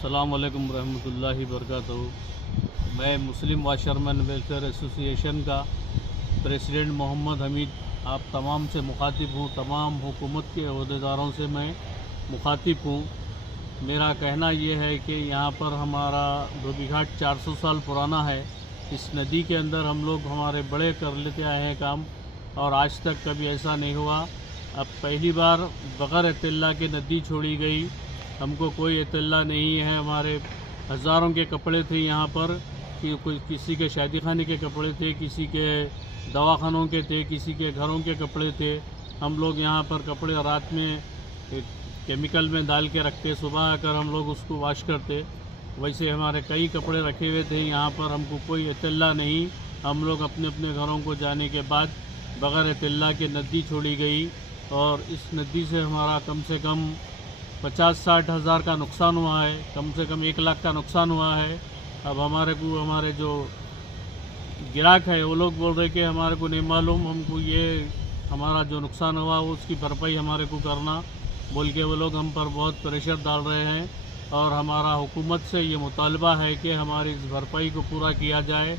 अस्सलाम वालेकुम रहमतुल्लाहि वबरकातुहू। मैं मुस्लिम वाशरमैन वेलफेयर एसोसिएशन का प्रेसिडेंट मोहम्मद हमीद आप तमाम से मुखातिब हूँ। तमाम हुकूमत के अहदेदारों से मैं मुखातिब हूँ। मेरा कहना ये है कि यहाँ पर हमारा धोबी घाट 400 साल पुराना है। इस नदी के अंदर हम लोग हमारे बड़े कर लेते आए हैं काम, और आज तक कभी ऐसा नहीं हुआ। अब पहली बार बग़ैर इत्तला के नदी छोड़ी गई। हमको कोई इत्तला नहीं है। हमारे हज़ारों के कपड़े थे यहाँ पर, कि कोई किसी के शादी खाने के कपड़े थे, किसी के दवाखानों के थे, किसी के घरों के कपड़े थे। हम लोग यहाँ पर कपड़े रात में केमिकल में डाल के रखते, सुबह आकर हम लोग उसको वॉश करते। वैसे हमारे कई कपड़े रखे हुए थे यहाँ पर, हमको कोई इत्तला नहीं। हम लोग अपने अपने घरों को जाने के बाद बग़ैर इत्तला के नदी छोड़ी गई, और इस नदी से हमारा कम से कम 50-60 हज़ार का नुकसान हुआ है, कम से कम 1 लाख का नुकसान हुआ है। अब हमारे जो ग्राहक है वो लोग बोल रहे कि हमारे को नहीं मालूम, हमको ये हमारा जो नुकसान हुआ उसकी भरपाई हमारे को करना बोल के वो लोग हम पर बहुत प्रेशर डाल रहे हैं। और हमारा हुकूमत से ये मुतालबा है कि हमारी इस भरपाई को पूरा किया जाए।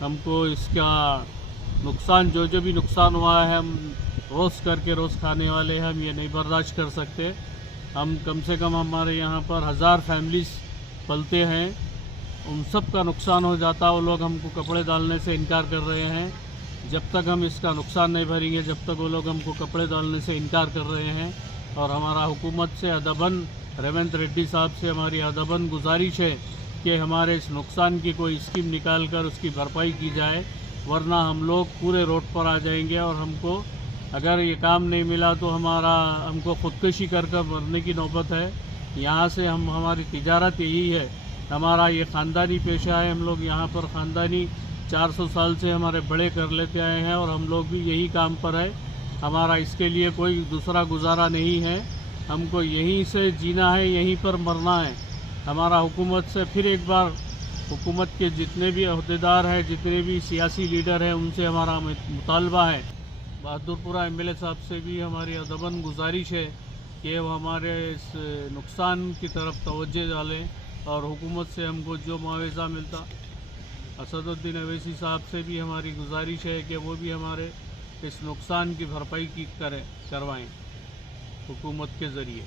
हमको इसका नुकसान जो भी नुकसान हुआ है, हम रोज़ करके रोज़ खाने वाले हैं, हम ये नहीं बर्दाश्त कर सकते। हम कम से कम हमारे यहाँ पर 1000 फैमिलीज़ पलते हैं, उन सब का नुकसान हो जाता। वो लोग हमको कपड़े डालने से इनकार कर रहे हैं। जब तक हम इसका नुकसान नहीं भरेंगे, जब तक वो लोग हमको कपड़े डालने से इनकार कर रहे हैं। और हमारा हुकूमत से अदबन, रेवंत रेड्डी साहब से हमारी अदबन गुजारिश है कि हमारे इस नुकसान की कोई स्कीम निकाल कर उसकी भरपाई की जाए, वरना हम लोग पूरे रोड पर आ जाएंगे। और हमको अगर ये काम नहीं मिला तो हमको ख़ुदकशी कर मरने की नौबत है। यहाँ से हमारी तिजारत यही है, हमारा ये ख़ानदानी पेशा है। हम लोग यहाँ पर ख़ानदानी 400 साल से हमारे बड़े कर लेते आए हैं, और हम लोग भी यही काम पर है। हमारा इसके लिए कोई दूसरा गुजारा नहीं है। हमको यहीं से जीना है, यहीं पर मरना है। हमारा हुकूमत से फिर एक बार, हुकूमत के जितने भी अहदेदार हैं, जितने भी सियासी लीडर हैं, उनसे हमारा मुतालबा है। बहादुरपुरा एमएलए साहब से भी हमारी अदबन गुजारिश है कि वो हमारे इस नुकसान की तरफ तवज्जो डालें, और हुकूमत से हमको जो मुआवजा मिलता, असदुद्दीन अवैसी साहब से भी हमारी गुजारिश है कि वो भी हमारे इस नुकसान की भरपाई करवाएं हुकूमत के ज़रिए।